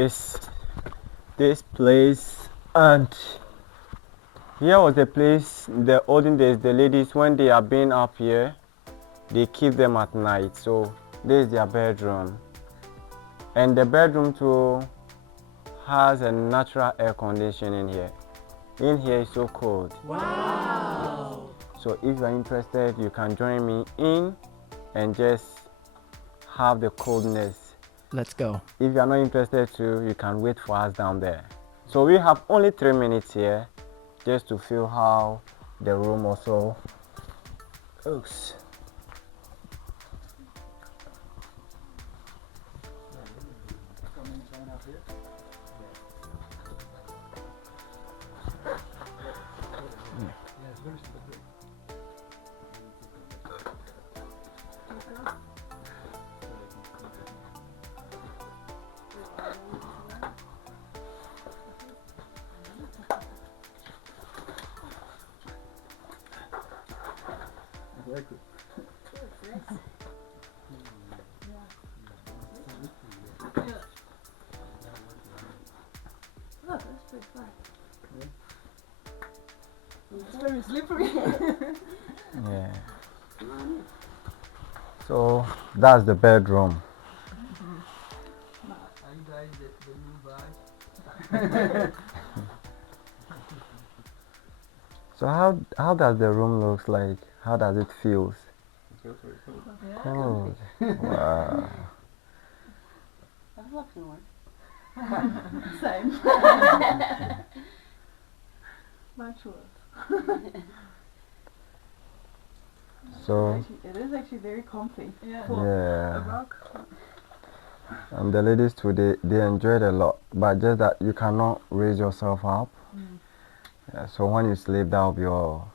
is this place, and here was the place in the olden days. The ladies, when they are being up here, they keep them at night. So this is their bedroom, and the bedroom too has a natural air conditioning here. In here is so cold. Wow! So if you are interested, you can join me in and just have the coldness. Let's go. If you are not interested too, you can wait for us down there. So we have only 3 minutes here just to feel how the room also looks. Look, that's pretty fun. It's very slippery. Yeah. So that's the bedroom. Are you guys the new bride? So how does the room looks like? How does it feels? It feels very cool. Cold. Wow. I've slept in one. Same. Not sure. So It is actually very comfy. Yeah. yeah. And the ladies today, they enjoyed a lot, but just that you cannot raise yourself up. Yeah, so when you sleep, that'll be all.